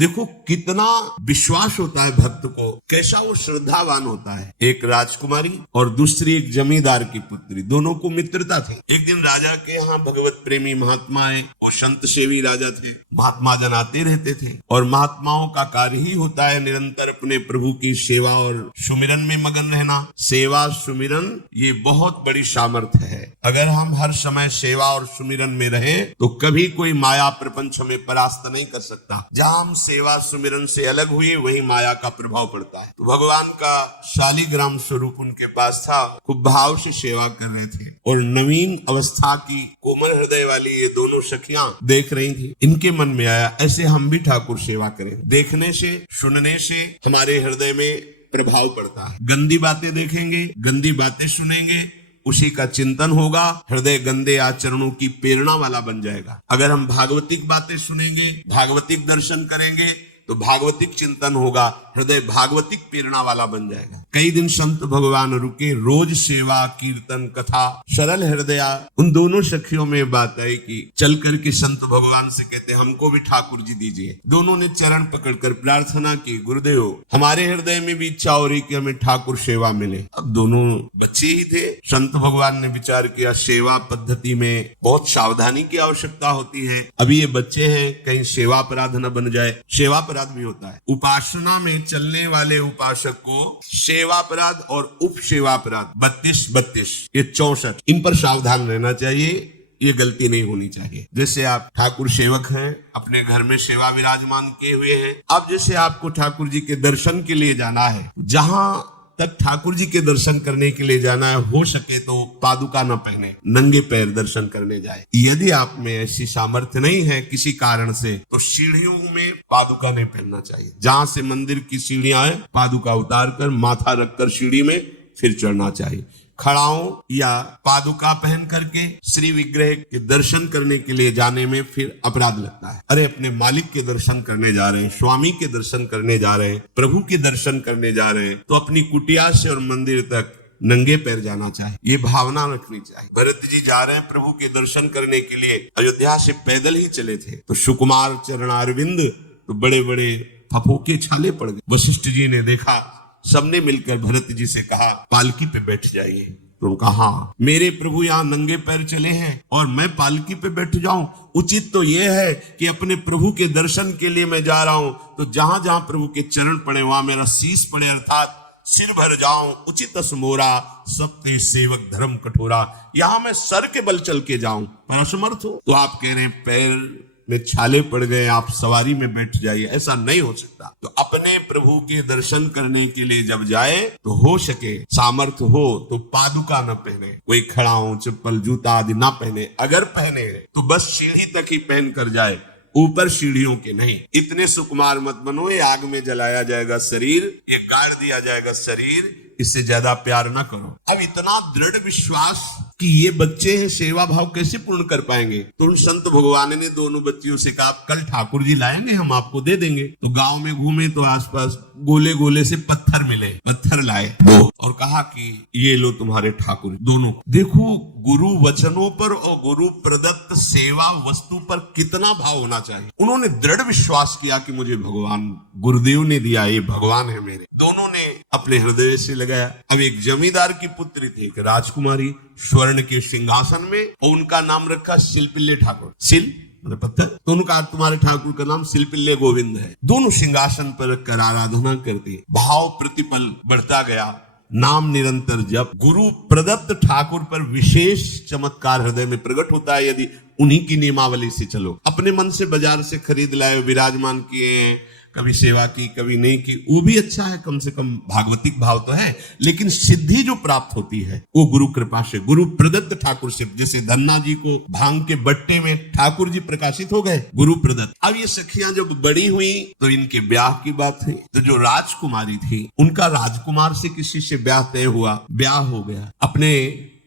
देखो कितना विश्वास होता है भक्त को, कैसा वो श्रद्धावान होता है। एक राजकुमारी और दूसरी एक जमींदार की पुत्री, दोनों को मित्रता थी। एक दिन राजा के यहाँ भगवत प्रेमी महात्मा आए, वो संत सेवी राजा थे। महात्मा जन आते रहते थे और महात्माओं का कार्य ही होता है निरंतर अपने प्रभु की सेवा और सुमिरन में मगन रहना। सेवा सुमिरन ये बहुत बड़ी सामर्थ्य है। अगर हम हर समय सेवा और सुमिरन में रहे तो कभी कोई माया प्रपंच हमें परास्त नहीं कर सकता। जहाँ हम सेवा सुमिरन से अलग हुए वही माया का प्रभाव पड़ता है। तो भगवान का शालिग्राम स्वरूप उनके पास था, खूब भाव से सेवा कर रहे थे और नवीन अवस्था की कोमल हृदय वाली ये दोनों सखियां देख रही थी। इनके मन में आया ऐसे हम भी ठाकुर सेवा करें। देखने से सुनने से हमारे हृदय में प्रभाव पड़ता है। गंदी बातें देखेंगे, गंदी बातें सुनेंगे, उसी का चिंतन होगा, हृदय गंदे आचरणों की प्रेरणा वाला बन जाएगा। अगर हम भागवतिक बातें सुनेंगे, भागवतिक दर्शन करेंगे तो भागवतिक चिंतन होगा, हृदय भागवतिक प्रेरणा वाला बन जाएगा। कई दिन संत भगवान रुके, रोज सेवा कीर्तन कथा सरल हृदया। उन दोनों सखियों में बात आई कि चल करके संत भगवान से कहते हमको भी ठाकुर जी दीजिए। दोनों ने चरण पकड़कर प्रार्थना की, गुरुदेव हमारे हृदय में भी इच्छा हो रही कि हमें ठाकुर सेवा मिले। अब दोनों बच्चे ही थे। संत भगवान ने विचार किया सेवा पद्धति में बहुत सावधानी की आवश्यकता होती है। अभी ये बच्चे हैं, कहीं सेवा अपराध न बन जाए। सेवा अपराध भी होता है। उपासना में चलने वाले उपासक को सेवा अपराध और उप सेवा अपराध 32 ये 64 इन पर सावधान रहना चाहिए। ये गलती नहीं होनी चाहिए। जैसे आप ठाकुर सेवक हैं, अपने घर में सेवा विराजमान किए हुए हैं। अब जैसे आपको ठाकुर जी के दर्शन के लिए जाना है, जहां तक ठाकुर जी के दर्शन करने के लिए जाना है, हो सके तो पादुका न पहने, नंगे पैर दर्शन करने जाए। यदि आप में ऐसी सामर्थ्य नहीं है किसी कारण से, तो सीढ़ियों में पादुका नहीं पहनना चाहिए। जहां से मंदिर की सीढ़ियां हैं, पादुका उतार कर माथा रखकर सीढ़ी में फिर चढ़ना चाहिए। खड़ाओं या पादुका पहन करके श्री विग्रह के दर्शन करने के लिए जाने में फिर अपराध लगता है। अरे अपने मालिक के दर्शन करने जा रहे हैं, स्वामी के दर्शन करने जा रहे हैं, प्रभु के दर्शन करने जा रहे हैं, तो अपनी कुटिया से और मंदिर तक नंगे पैर जाना चाहिए। ये भावना रखनी चाहिए। भरत जी जा रहे हैं प्रभु के दर्शन करने के लिए, अयोध्या से पैदल ही चले थे, तो सुकुमार चरणारविंद तो बड़े बड़े फफोके छाले पड़ गए। वशिष्ठ जी ने देखा, सबने मिलकर भरत जी से कहा पालकी पे बैठ जाइए। तो उन्होंने कहा हाँ, मेरे प्रभु यहाँ नंगे पैर चले हैं और मैं पालकी पे बैठ जाऊं? उचित तो ये है कि अपने प्रभु के दर्शन के लिए मैं जा रहा हूं, तो जहां जहां प्रभु के चरण पड़े वहां मेरा शीश पड़े, अर्थात सिर भर जाऊं। उचित मोरा सबते सेवक धर्म कठोरा, यहां मैं सर के बल चल के जाऊं पर असमर्थ हूं। तो आप कह रहे हैं पैर में छाले पड़ गए, आप सवारी में बैठ जाइए, ऐसा नहीं हो सकता। तो अपने प्रभु के दर्शन करने के लिए जब जाए तो हो सके सामर्थ्य हो तो पादुका न पहने, कोई खड़ाऊं चप्पल जूता आदि ना पहने। अगर पहने तो बस सीढ़ी तक ही पहन कर जाए, ऊपर सीढ़ियों के नहीं। इतने सुकुमार मत बनो, ये आग में जलाया जाएगा शरीर, ये गाड़ दिया जाएगा शरीर, इससे ज्यादा प्यार ना करो। अब इतना दृढ़ विश्वास कि ये बच्चे हैं, सेवा भाव कैसे पूर्ण कर पाएंगे? तो उन संत भगवान ने दोनों बच्चियों से कहा कल ठाकुर जी लाएंगे, हम आपको दे देंगे। तो गांव में घूमे तो आसपास गोले गोले से पत्थर मिले, पत्थर लाए और कहा कि ये लो तुम्हारे ठाकुर। दोनों देखो गुरु वचनों पर और गुरु प्रदत्त सेवा वस्तु पर कितना भाव होना चाहिए। उन्होंने दृढ़ विश्वास किया कि मुझे भगवान गुरुदेव ने दिया, ये भगवान है मेरे। दोनों ने अपने हृदय से लगाया। अब एक जमींदार की पुत्री थी, एक राजकुमारी, स्वर्ण के सिंहासन में, और उनका नाम रखा शिलपिल्ले ठाकुर। शिल पत्थर, तो उनका तुम्हारे ठाकुर का नाम शिलपिल्ले गोविंद है। दोनों सिंहासन पर रखकर आराधना करते, भाव प्रतिपल बढ़ता गया, नाम निरंतर जप। गुरु प्रदत्त ठाकुर पर विशेष चमत्कार हृदय में प्रकट होता है यदि उन्हीं की नियमावली से चलो। अपने मन से बाजार से खरीद लाए, विराजमान किए, कभी सेवा की कभी नहीं की, वो भी अच्छा है, कम से कम भागवतिक भाव तो है। लेकिन सिद्धि जो प्राप्त होती है वो गुरु कृपा से, गुरु प्रदत्त ठाकुर से। जैसे धन्ना जी को भांग के बट्टे में ठाकुर जी प्रकाशित हो गए, गुरु प्रदत्त। अब ये सखियां जब बड़ी हुई तो इनके ब्याह की बात हुई। तो जो राजकुमारी थी उनका राजकुमार से किसी से ब्याह तय हुआ, ब्याह हो गया। अपने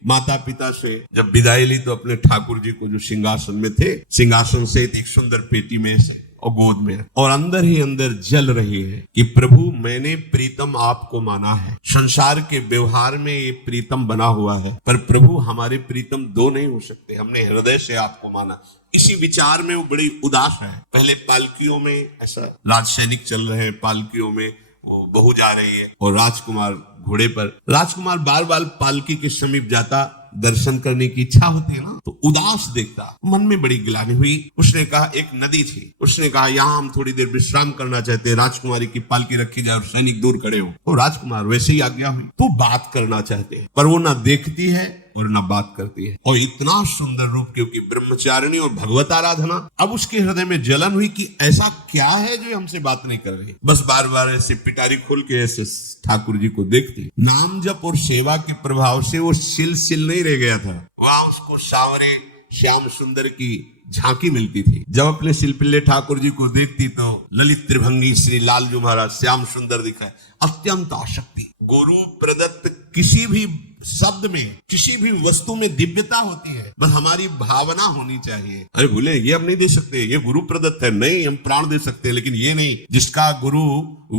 माता पिता से जब विदाई ली तो अपने ठाकुर जी को जो सिंहासन में थे, सिंहासन से एक सुंदर पेटी में से और गोद में, और अंदर ही अंदर जल रही है कि प्रभु मैंने प्रीतम आपको माना है। संसार के व्यवहार में ये प्रीतम बना हुआ है, पर प्रभु हमारे प्रीतम दो नहीं हो सकते, हमने हृदय से आपको माना। इसी विचार में वो बड़ी उदास है। पहले पालकियों में ऐसा राज सैनिक चल रहे हैं, पालकियों में वो बहू जा रही है और राजकुमार घोड़े पर। राजकुमार बार बार पालकी के समीप जाता, दर्शन करने की इच्छा होती है ना, तो उदास देखता, मन में बड़ी गिलानी हुई। उसने कहा एक नदी थी, उसने कहा यहाँ हम थोड़ी देर विश्राम करना चाहते हैं, राजकुमारी की पालकी रखी जाए और सैनिक दूर खड़े हो। तो राजकुमार वैसे ही आज्ञा हुई। तो बात करना चाहते हैं पर वो ना देखती है और न बात करती है। और इतना सुंदर रूप, क्योंकि ब्रह्मचारिणी और भगवत आराधना। अब उसके हृदय में जलन हुई कि ऐसा क्या है जो हमसे बात नहीं कर रही। बस बार बार ऐसे पिटारी खोल के ऐसे ठाकुर जी को देखती। नाम जप और सेवा के प्रभाव से वो सिल नहीं रह गया था। वहां उसको सांवरे श्याम सुंदर की झांकी मिलती थी। जब अपने शिल्पिल्ले ठाकुर जी को देखती तो ललित त्रिभंगी श्री लालजू महाराज श्याम सुंदर दिखाए, अत्यंत आसक्ति। गुरु प्रदत्त किसी भी शब्द में, किसी भी वस्तु में दिव्यता होती है, बस हमारी भावना होनी चाहिए। अरे बोले ये हम नहीं दे सकते, ये गुरु प्रदत्त है, नहीं हम प्राण दे सकते हैं, लेकिन ये नहीं। जिसका गुरु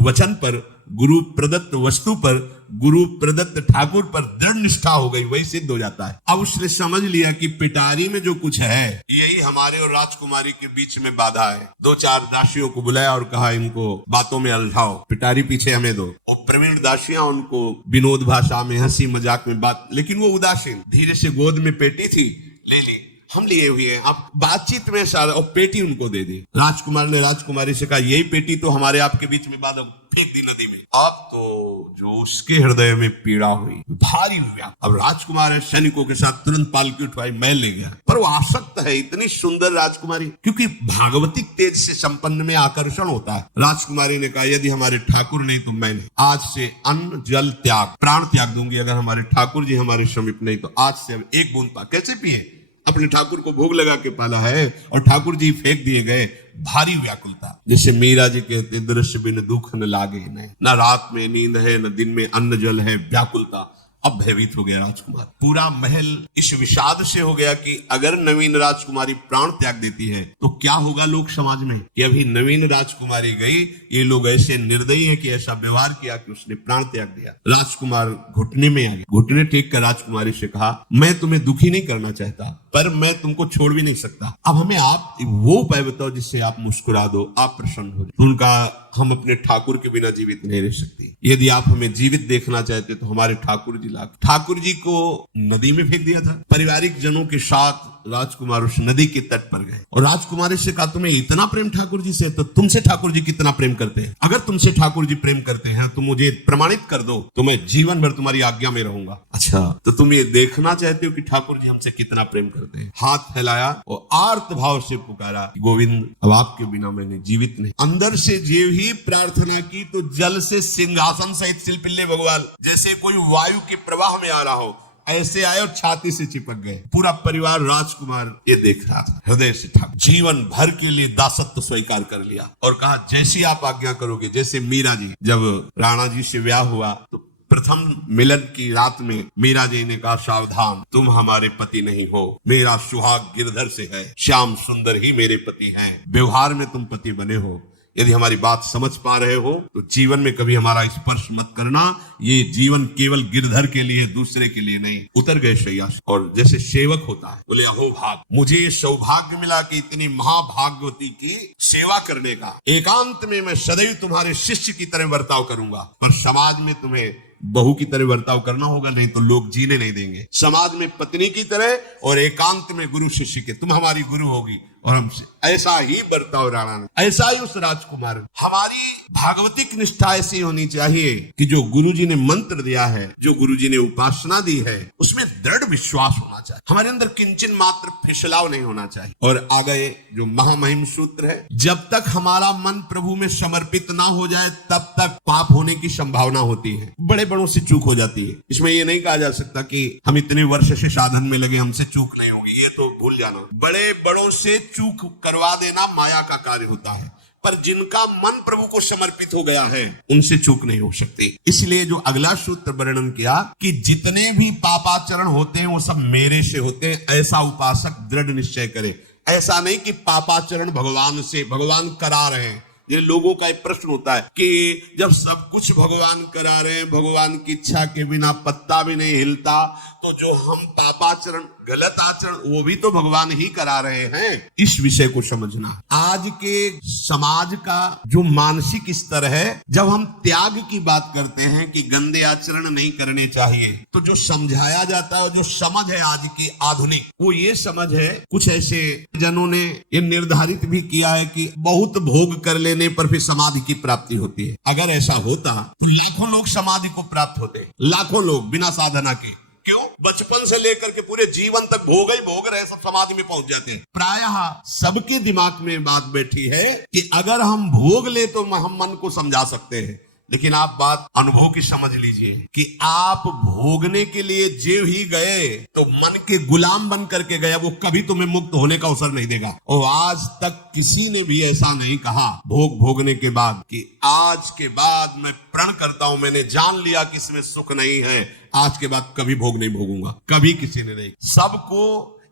वचन पर, गुरु प्रदत्त वस्तु पर, गुरु प्रदत्त ठाकुर पर दृढ़ निष्ठा हो गई, वही सिद्ध हो जाता है। अब उसने समझ लिया कि पिटारी में जो कुछ है यही हमारे और राजकुमारी के बीच में बाधा है। 2-4 दासियों को बुलाया और कहा इनको बातों में उलझाओ, पिटारी पीछे हमें दो। और प्रवीण दासियां उनको विनोद भाषा में, हंसी मजाक में बात, लेकिन वो उदासीन। धीरे से गोद में पेटी थी, ले ली, हम लिए हुए हैं, आप बातचीत में सारा, और पेटी उनको दे दी। राजकुमार ने राजकुमारी से कहा यही पेटी तो हमारे आपके बीच में बाधा, फेंक दी नदी में। अब तो जो उसके हृदय में पीड़ा हुई, भारी हुई। अब राजकुमार है, सैनिकों के साथ तुरंत पालकी उठवाई, महल ले गया। पर वो आसक्त है, इतनी सुंदर राजकुमारी, क्योंकि भागवतिक तेज से संपन्न में आकर्षण होता है। राजकुमारी ने कहा यदि हमारे ठाकुर नहीं तो मैं नहीं, आज से अन्न जल त्याग, प्राण त्याग दूंगी अगर हमारे ठाकुर जी हमारे समीप नहीं तो। आज से अब एक बूंद कैसे पिए, अपने ठाकुर को भोग लगा के पाला है और ठाकुर जी फेंक दिए गए। भारी व्याकुलता, जैसे मीरा जी कहते दृश्य बिन दुख न लागे नहीं, न रात में नींद है न दिन में अन्न जल है, व्याकुलता। अब भयभीत हो गया राजकुमार। पूरा महल इस विषाद से हो गया कि अगर नवीन राजकुमारी प्राण त्याग देती है तो क्या होगा लोक समाज में, कि अभी नवीन राजकुमारी गई, ये लोग ऐसे निर्दयी हैं कि ऐसा व्यवहार किया कि उसने प्राण त्याग दिया। राजकुमार घुटने में आ गया, घुटने टेक कर राजकुमारी से कहा मैं तुम्हें दुखी नहीं करना चाहता, पर मैं तुमको छोड़ भी नहीं सकता। अब हमें आप वो उपाय बताओ जिससे आप मुस्कुरा दो, आप प्रसन्न हो। तो उनका हम अपने ठाकुर के बिना जीवित नहीं रह सकते। यदि आप हमें जीवित देखना चाहते तो हमारे ठाकुर जी लाग। ठाकुर जी को नदी में फेंक दिया था। पारिवारिक जनों के साथ राजकुमार उस नदी के तट पर गए और राजकुमारी से कहा तुम्हें इतना प्रेम ठाकुर जी से, तो तुमसे ठाकुर जी कितना प्रेम करते हैं। अगर तुमसे ठाकुर जी प्रेम करते हैं तो मुझे प्रमाणित कर दो, तो मैं जीवन भर तुम्हारी आज्ञा में रहूंगा। अच्छा, तो तुम ये देखना चाहते हो कि ठाकुर जी हमसे कितना प्रेम करते हैं। हाथ फैलाया और आर्त भाव से पुकारा, गोविंद अब आपके बिना मैंने जीवित नहीं। अंदर से जीव ही प्रार्थना की तो जल से सिंहासन सहित शिल्पिल्ले भगवान जैसे कोई वायु के प्रवाह में आ रहा हो, ऐसे आए और छाती से चिपक गए। पूरा परिवार राजकुमार ये देख रहा था। हृदय से ठाकुर जीवन भर के लिए दासत्व स्वीकार कर लिया और कहा जैसी आप आज्ञा करोगे। जैसे मीरा जी, जब राणा जी से ब्याह हुआ तो प्रथम मिलन की रात में मीरा जी ने कहा सावधान, तुम हमारे पति नहीं हो, मेरा सुहाग गिरधर से है, श्याम सुंदर ही मेरे पति हैं। व्यवहार में तुम पति बने हो। यदि हमारी बात समझ पा रहे हो तो जीवन में कभी हमारा स्पर्श मत करना। ये जीवन केवल गिरधर के लिए, दूसरे के लिए नहीं। उतर गए शैया और जैसे सेवक होता है, बोले अहो भाग, मुझे ये सौभाग्य मिला कि इतनी महाभाग्यवती की सेवा करने का। एकांत में मैं सदैव तुम्हारे शिष्य की तरह बर्ताव करूंगा, पर समाज में तुम्हें बहू की तरह बर्ताव करना होगा, नहीं तो लोग जीने नहीं देंगे। समाज में पत्नी की तरह और एकांत में गुरु शिष्य के, तुम हमारी गुरु होगी और हमसे ऐसा ही बर्ताव राणा ने, ऐसा ही उस राजकुमार। हमारी भागवतिक निष्ठा ऐसी होनी चाहिए कि जो गुरुजी ने मंत्र दिया है, जो गुरुजी ने उपासना दी है, उसमें दृढ़ विश्वास होना चाहिए। हमारे अंदर किंचन मात्र फिसलाव नहीं होना चाहिए। और आ गए जो महामहिम सूत्र है, जब तक हमारा मन प्रभु में समर्पित ना हो जाए तब तक पाप होने की संभावना होती है, बड़े बड़ों से चूक हो जाती है। इसमें ये नहीं कहा जा सकता कि हम इतने वर्ष से साधन में लगे, हमसे चूक नहीं होगी, ये तो भूल जाना। बड़े बड़ों से चूक करवा देना माया का कार्य होता है, पर जिनका मन प्रभु को समर्पित हो गया है उनसे चूक नहीं हो सकती। इसलिए जो अगला सूत्र वर्णन किया कि जितने भी पापाचरण होते हैं वो सब मेरे से होते हैं, ऐसा उपासक दृढ़ निश्चय करे। ऐसा नहीं कि पापाचरण भगवान से, भगवान करा रहे हैं। ये लोगों का एक प्रश्न होता है कि जब सब कुछ भगवान करा रहे हैं, भगवान की इच्छा के बिना पत्ता भी नहीं हिलता, तो जो हम पापाचरण गलत आचरण वो भी तो भगवान ही करा रहे हैं। इस विषय को समझना। आज के समाज का जो मानसिक स्तर है, जब हम त्याग की बात करते हैं कि गंदे आचरण नहीं करने चाहिए, तो जो समझाया जाता है, जो समझ है आज की आधुनिक, वो ये समझ है, कुछ ऐसे जनों ने ये निर्धारित भी किया है कि बहुत भोग कर लेने पर फिर समाधि की प्राप्ति होती है। अगर ऐसा होता तो लाखों लोग समाधि को प्राप्त होते, लाखों लोग बिना साधना के। क्यों? बचपन से लेकर के पूरे जीवन तक भोग ही भोग रहे, सब समाधि में पहुंच जाते हैं। प्रायः सबके दिमाग में बात बैठी है कि अगर हम भोग ले तो हम मन को समझा सकते हैं, लेकिन आप बात अनुभव की समझ लीजिए कि आप भोगने के लिए जो ही गए तो मन के गुलाम बन करके गया, वो कभी तुम्हें मुक्त होने का अवसर नहीं देगा। और आज तक किसी ने भी ऐसा नहीं कहा भोग भोगने के बाद कि आज के बाद मैं प्रण करता हूं, मैंने जान लिया कि इसमें सुख नहीं है, आज के बाद कभी भोग नहीं भोगूंगा। कभी किसी ने नहीं। सबको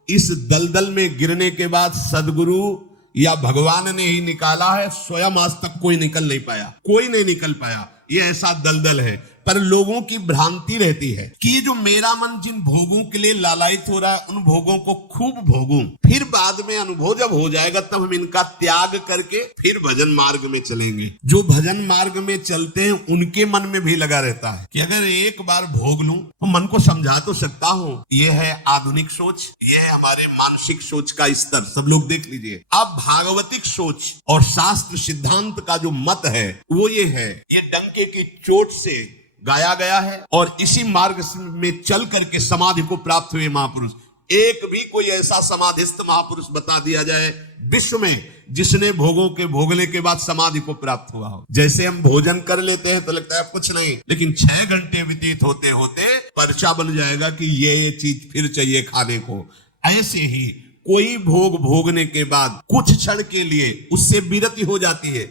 इस दलदल में गिरने के बाद सदगुरु या भगवान ने ही निकाला है, स्वयं आज तक कोई निकल नहीं पाया, कोई नहीं निकल पाया। ये ऐसा दलदल है। पर लोगों की भ्रांति रहती है कि ये जो मेरा मन जिन भोगों के लिए लालायित हो रहा है, उन भोगों को खूब भोगूं, फिर बाद में अनुभव जब हो जाएगा तब हम इनका त्याग करके फिर भजन मार्ग में चलेंगे। जो भजन मार्ग में चलते हैं उनके मन में भी लगा रहता है कि अगर एक बार भोग लूं तो मन को समझा तो सकता हूं। ये है आधुनिक सोच, ये है हमारे मानसिक सोच का स्तर। सब लोग देख लीजिए। अब भागवतिक सोच और शास्त्र सिद्धांत का जो मत है वो ये है, ये डंके की चोट से गाया गया है और इसी मार्ग में चल करके समाधि को प्राप्त हुए महापुरुष। एक भी कोई ऐसा समाधिस्थ महापुरुष बता दिया जाए विश्व में जिसने भोगों के भोगने के बाद समाधि को प्राप्त हुआ हो। जैसे हम भोजन कर लेते हैं तो लगता है कुछ नहीं, लेकिन 6 घंटे व्यतीत होते होते पर्चा बन जाएगा कि ये चीज फिर चाहिए खाने को। ऐसे ही कोई भोग भोगने के बाद कुछ क्षण के लिए उससे विरति हो जाती है,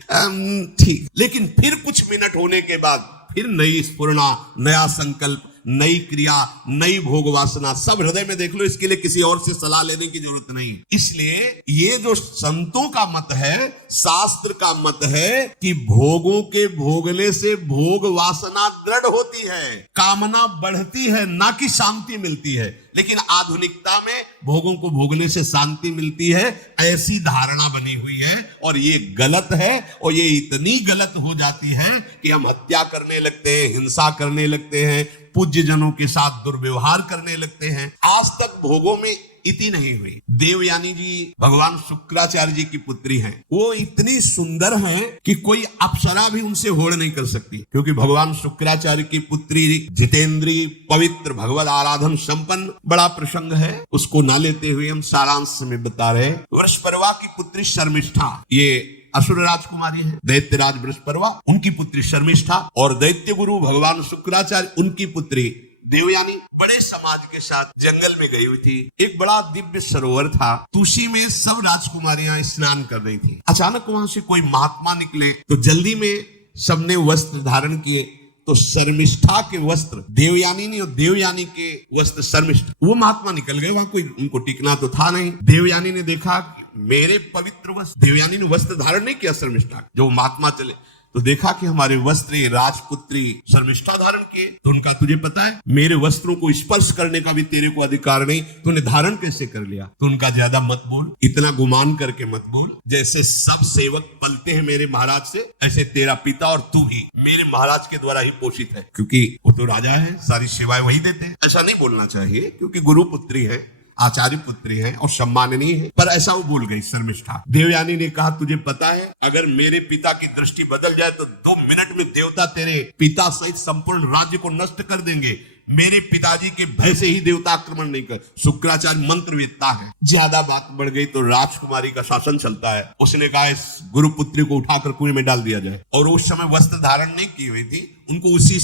ठीक, लेकिन फिर कुछ मिनट होने के बाद फिर नई स्फुरना, नया संकल्प, नई क्रिया, नई भोग वासना सब हृदय में देख लो। इसके लिए किसी और से सलाह लेने की जरूरत नहीं। इसलिए ये जो संतों का मत है, शास्त्र का मत है कि भोगों के भोगने से भोग वासना दृढ़ होती है, कामना बढ़ती है, ना कि शांति मिलती है। लेकिन आधुनिकता में भोगों को भोगने से शांति मिलती है, ऐसी धारणा बनी हुई है और ये गलत है। और ये इतनी गलत हो जाती है कि हम हत्या करने लगते हैं, हिंसा करने लगते हैं, पूज्य जनों के साथ दुर्व्यवहार करने लगते हैं। आज तक भोगों में इति नहीं हुई। देवयानी जी भगवान शुक्राचार्य जी की पुत्री हैं। वो इतनी सुंदर हैं कि कोई अप्सरा भी उनसे होड़ नहीं कर सकती, क्योंकि भगवान शुक्राचार्य की पुत्री जितेंद्री, पवित्र, भगवत आराधन संपन्न। बड़ा प्रसंग है, उसको ना लेते हुए हम सारांश में बता रहे। वृषपर्वा की पुत्री शर्मिष्ठा, ये असुर राजकुमारी है। दैत्यराज वृषपर्वा, उनकी पुत्री शर्मिष्ठा, और दैत्य गुरु भगवान शुक्राचार्य, उनकी पुत्री देवयानी बड़े समाज के साथ जंगल में गई हुई थी। एक बड़ा दिव्य सरोवर था, उसी में सब राजकुमारियां स्नान कर रही थी। अचानक वहां से कोई महात्मा निकले तो जल्दी में सबने वस्त्र धारण किए। तो शर्मिष्ठा के वस्त्र देवयानी ने और देवयानी के वस्त्र शर्मिष्ठा, वो महात्मा निकल गए। वहां कोई उनको टिकना तो था नहीं। देवयानी ने देखा मेरे पवित्र वस्त्र, देवयानी ने वस्त्र धारण नहीं किया शर्मिष्ठा, जो महात्मा चले तो देखा कि हमारे वस्त्र राजपुत्री शर्मिष्ठा धारण किए। तो उनका तुझे पता है मेरे वस्त्रों को स्पर्श करने का भी तेरे को अधिकार नहीं, तूने धारण कैसे कर लिया? तो उनका ज्यादा मत बोल, इतना गुमान करके मत बोल। जैसे सब सेवक पलते हैं मेरे महाराज से, ऐसे तेरा पिता और तू ही मेरे महाराज के द्वारा ही पोषित है, क्योंकि वो तो राजा है, सारी सेवाएं वही देते हैं। ऐसा नहीं बोलना चाहिए, क्योंकि गुरु पुत्री है, आचार्य पुत्री है और सम्माननीय है। पर ऐसा वो बोल गई शर्मिष्ठा। देवयानी ने कहा तुझे पता है अगर मेरे पिता की दृष्टि बदल जाए तो 2 मिनट में देवता तेरे पिता सहित संपूर्ण राज्य को नष्ट कर देंगे। मेरे पिताजी के भय से ही देवता आक्रमण नहीं कर। शुक्राचार्य मंत्रवेत्ता है। ज्यादा बात बढ़ गई तो राजकुमारी का शासन चलता है। उसने कहा इस गुरुपुत्री को उठाकर कुएं में डाल दिया जाए। और उस समय वस्त्र धारण नहीं की हुई थी, उनको उसी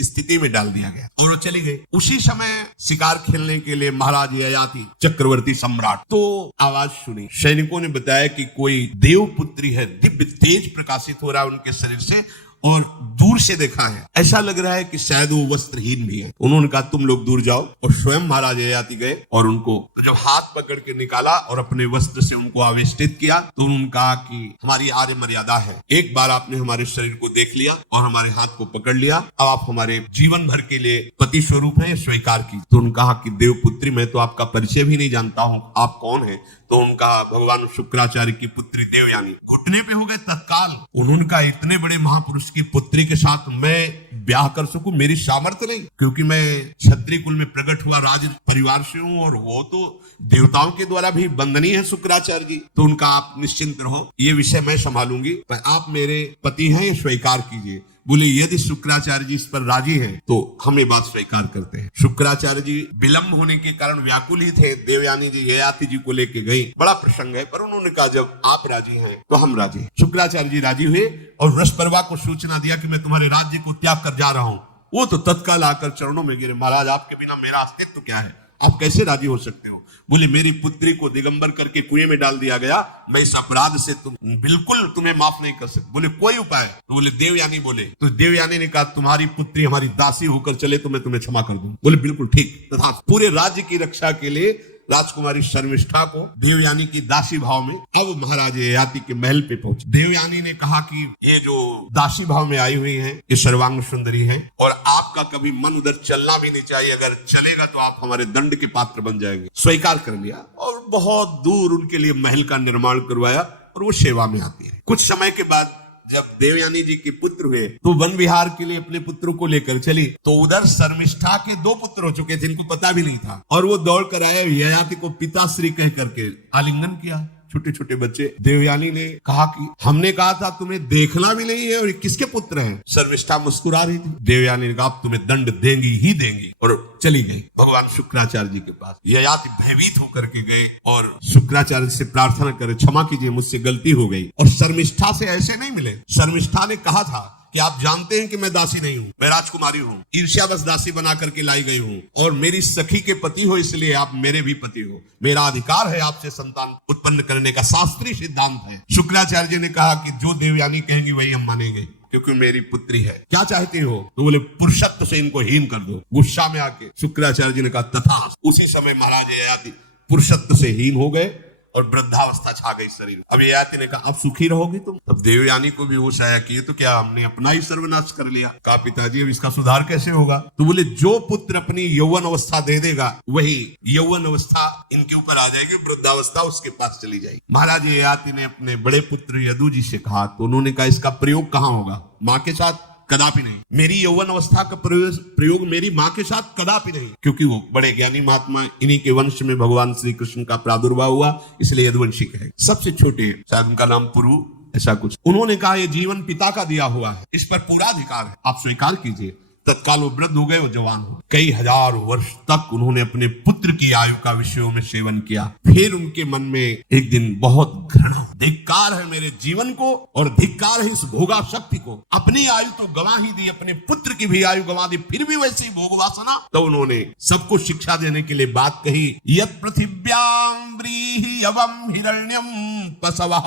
स्थिति में डाल दिया गया और वो चली गई। उसी समय शिकार खेलने के लिए महाराज ययाति चक्रवर्ती सम्राट तो आवाज सुनी। सैनिकों ने बताया कि कोई देवपुत्री है, दिव्य तेज प्रकाशित हो रहा है उनके शरीर से और दूर से देखा है, ऐसा लग रहा है कि शायद वो वस्त्रहीन भी है। उन्होंने कहा तुम लोग दूर जाओ, और स्वयं महाराज ययाति गए और उनको जब हाथ पकड़ के निकाला और अपने वस्त्र से उनको आवेष्टित किया, तो उन्होंने कहा कि हमारी आर्य मर्यादा है, एक बार आपने हमारे शरीर को देख लिया और हमारे हाथ को पकड़ लिया, अब आप हमारे जीवन भर के लिए पति स्वरूप है, स्वीकार की। तो उन्होंने कहा कि देवपुत्री, मैं तो आपका परिचय भी नहीं जानता हूँ, आप कौन है? तो उनका भगवान शुक्राचार्य की पुत्री देवयानी घुटने पे हो गए तत्काल। उन्होंने कहा इतने बड़े महापुरुष की पुत्री के साथ मैं ब्याह कर सकूं, मेरी सामर्थ्य नहीं, क्योंकि मैं क्षत्रिय कुल में प्रकट हुआ राज परिवार से हूं, और वो तो देवताओं के द्वारा भी वंदनीय है शुक्राचार्य जी। तो उनका आप निश्चिंत रहो, ये विषय मैं संभालूंगी, पर आप मेरे पति हैं, ये स्वीकार कीजिए। बोले यदि शुक्राचार्य जी इस पर राजी हैं तो हम ये बात स्वीकार करते हैं। शुक्राचार्य जी विलंब होने के कारण व्याकुल ही थे। देवयानी जी ययाति जी को लेके गई, बड़ा प्रसंग है, पर उन्होंने कहा जब आप राजी हैं तो हम राजी हैं। शुक्राचार्य जी राजी हुए और वृषपर्वा को सूचना दिया कि मैं तुम्हारे राज्य को त्याग कर जा रहा हूँ। वो तो तत्काल आकर चरणों में गिरे, महाराज आपके बिना मेरा अस्तित्व क्या है, आप कैसे राजी हो सकते हो? बोले मेरी पुत्री को दिगंबर करके कुएं में डाल दिया गया, मैं इस अपराध से बिल्कुल तुम्हें माफ नहीं कर सकता। बोले कोई उपाय? तो बोले देवयानी बोले, तो देवयानी ने कहा तुम्हारी पुत्री हमारी दासी होकर चले तो मैं तुम्हें क्षमा कर दूं। बोले बिल्कुल ठीक। तथा पूरे राज्य की रक्षा के लिए राजकुमारी शर्मिष्ठा को देवयानी की दासी भाव में अब महाराज ययाति के महल पे पहुंचे। देवयानी ने कहा कि ये जो दासी भाव में आई हुई हैं, ये सर्वांग सुंदरी हैं, और आपका कभी मन उधर चलना भी नहीं चाहिए, अगर चलेगा तो आप हमारे दंड के पात्र बन जाएंगे। स्वीकार कर लिया और बहुत दूर उनके लिए महल का निर्माण करवाया और वो सेवा में आती है। कुछ समय के बाद जब देवयानी जी के पुत्र हुए तो वन विहार के लिए अपने पुत्रों को लेकर चली, तो उधर शर्मिष्ठा के 2 पुत्र हो चुके थे, इनको पता भी नहीं था, और वो दौड़ कर आए, ययाति को पिताश्री कह करके आलिंगन किया। छोटे छोटे बच्चे। देवयानी ने कहा कि हमने कहा था तुम्हें देखना भी नहीं है, और किसके पुत्र हैं? शर्मिष्ठा मुस्कुरा रही थी। देवयानी ने कहा तुम्हें दंड देंगी ही देंगी, और चली गई भगवान शुक्राचार्य जी के पास। ययाति भयभीत होकर के गए और शुक्राचार्य से प्रार्थना करे, क्षमा कीजिए मुझसे गलती हो गई। और शर्मिष्ठा से ऐसे नहीं मिले। शर्मिष्ठा ने कहा था कि आप जानते हैं कि मैं दासी नहीं हूँ, मैं राजकुमारी हूँ, ईर्ष्यावश दासी बना करके लाई गई हूँ, और मेरी सखी के पति हो इसलिए आप मेरे भी पति हो, मेरा अधिकार है आपसे संतान उत्पन्न करने का, शास्त्रीय सिद्धांत है। शुक्राचार्य जी ने कहा कि जो देवयानी कहेंगी वही हम मानेंगे, क्योंकि मेरी पुत्री है, क्या चाहती हो? तो बोले पुरुषत्व से इनको हीन कर दो। गुस्सा में आके शुक्राचार्य जी ने कहा तथा। उसी समय महाराज ययाति पुरुषत्व से हीन हो गए और वृद्धावस्था छा गई शरीर। अब ययाति ने कहा अब सुखी रहोगी तुम। तब देवयानी को भी होश आया कि ये तो क्या हमने अपना ही सर्वनाश कर लिया। कहा पिताजी अब इसका सुधार कैसे होगा? तो बोले जो पुत्र अपनी यौवन अवस्था दे देगा वही यौवन अवस्था इनके ऊपर आ जाएगी, वृद्धावस्था उसके पास चली जाएगी। महाराज ययाति ने अपने बड़े पुत्र यदु जी से कहा, तो उन्होंने कहा इसका प्रयोग कहाँ होगा? माँ के साथ? कदापि नहीं। मेरी यौवन अवस्था का प्रयोग मेरी माँ के साथ कदापि नहीं, क्योंकि वो बड़े ज्ञानी महात्मा, इन्हीं के वंश में भगवान श्री कृष्ण का प्रादुर्भाव हुआ, इसलिए यदुवंशी कहे। सबसे छोटे शायद उनका नाम पुरु ऐसा कुछ। उन्होंने कहा ये जीवन पिता का दिया हुआ है, इस पर पूरा अधिकार है, आप स्वीकार कीजिए। तत्काल वो वृद्ध हो गए, वो जवान हो। कई हजार वर्ष तक उन्होंने अपने पुत्र की आयु का विषयों में सेवन किया। फिर उनके मन में एक दिन बहुत घृणा, धिक्कार है मेरे जीवन को और धिक्कार है इस भोगा शक्ति को। अपनी आयु तो गंवा ही दी, अपने पुत्र की भी आयु गंवा दी, फिर भी वैसी भोग वासना। तो उन्होंने सबको शिक्षा देने के लिए बात कही, यत् पृथिव्यां व्रीह्यवं हिरण्यं पशवः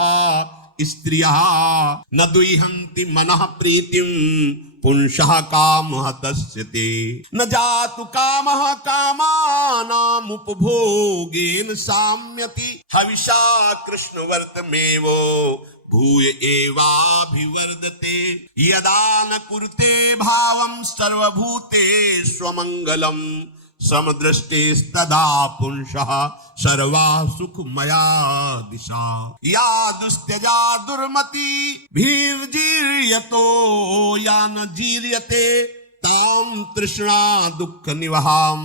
स्त्रियः न दुह्यन्ति मनः प्रीतिं पुंसः कामः तस्यते न जातु कामः कामानाम् उपभोगेन साम्यति हविषा कृष्णवर्तमेवो भूय एवाभिवर्धते यदा न कुरुते भावं सर्वभूतेष्वमङ्गलम् समदृष्टिस्तदा पुंसः सर्वा सुखमया दिशा या दुस्त्यजा दुर्मति भीर्जीर्यतो या न जीर्यते तां तृष्णा दुःख निवहाम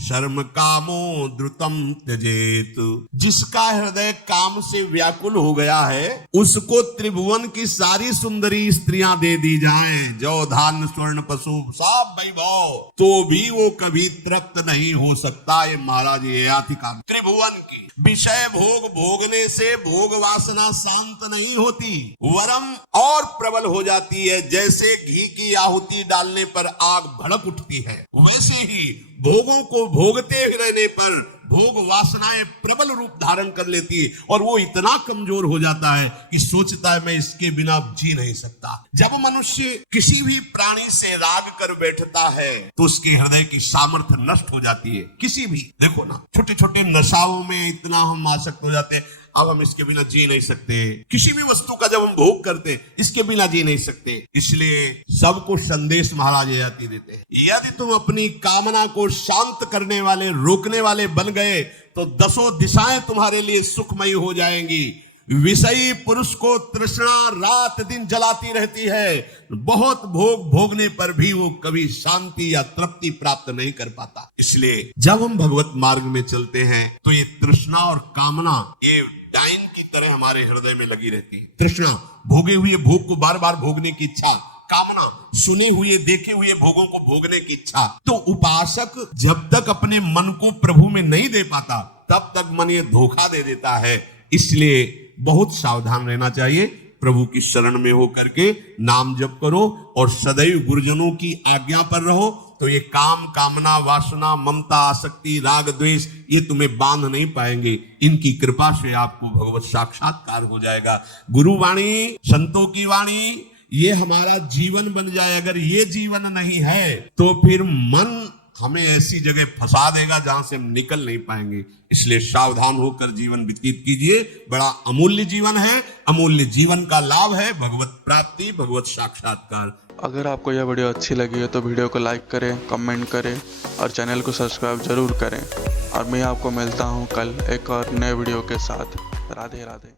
शर्म कामो द्रुतम त्यजेत। जिसका हृदय काम से व्याकुल हो गया है उसको त्रिभुवन की सारी सुंदरी स्त्रियां दे दी जाएं, जो धान स्वर्ण पशु सब वैभव, तो भी वो कभी तृप्त नहीं हो सकता। ये महाराज ययाति का त्रिभुवन की विषय भोग भोगने से भोग वासना शांत नहीं होती, वरम और प्रबल हो जाती है। जैसे घी की आहुति डालने पर आग भड़क उठती है, वैसे ही भोगों को भोगते रहने पर भोग वासनाएं प्रबल रूप धारण कर लेती है और वो इतना कमजोर हो जाता है कि सोचता है मैं इसके बिना जी नहीं सकता। जब मनुष्य किसी भी प्राणी से राग कर बैठता है तो उसके हृदय की सामर्थ्य नष्ट हो जाती है। किसी भी, देखो ना, छोटे छोटे नशाओं में इतना हम आसक्त हो जाते हैं, अब हम इसके बिना जी नहीं सकते। किसी भी वस्तु का जब हम भोग करते हैं, इसके बिना जी नहीं सकते। इसलिए सबको संदेश महाराज ययाति देते हैं, यदि तुम अपनी कामना को शांत करने वाले, रोकने वाले बन गए तो 10 दिशाएं तुम्हारे लिए सुखमयी हो जाएंगी। विषयी पुरुष को तृष्णा रात दिन जलाती रहती है, बहुत भोग भोगने पर भी वो कभी शांति या तृप्ति प्राप्त नहीं कर पाता। इसलिए जब हम भगवत मार्ग में चलते हैं तो ये तृष्णा और कामना ये डाइन की तरह हमारे हृदय में लगी रहती है। तृष्णा, भोगे हुए भोग को बार बार भोगने की इच्छा। कामना, सुने हुए देखे हुए भोगों को भोगने की इच्छा। तो उपासक जब तक अपने मन को प्रभु में नहीं दे पाता तब तक मन ये धोखा दे देता है। इसलिए बहुत सावधान रहना चाहिए। प्रभु की शरण में हो करके नाम जप करो और सदैव गुरुजनों की आज्ञा पर रहो, तो ये काम, कामना, वासना, ममता, आसक्ति, राग, द्वेष ये तुम्हें बांध नहीं पाएंगे। इनकी कृपा से आपको भगवत साक्षात्कार हो जाएगा। गुरु वाणी, संतों की वाणी, ये हमारा जीवन बन जाए। अगर ये जीवन नहीं है तो फिर मन हमें ऐसी जगह फंसा देगा जहां से हम निकल नहीं पाएंगे। इसलिए सावधान होकर जीवन व्यतीत कीजिए। बड़ा अमूल्य जीवन है। अमूल्य जीवन का लाभ है भगवत प्राप्ति, भगवत साक्षात्कार। अगर आपको यह वीडियो अच्छी लगी है तो वीडियो को लाइक करें, कमेंट करें और चैनल को सब्सक्राइब जरूर करें। और मैं आपको मिलता हूं कल एक और नए वीडियो के साथ। राधे राधे।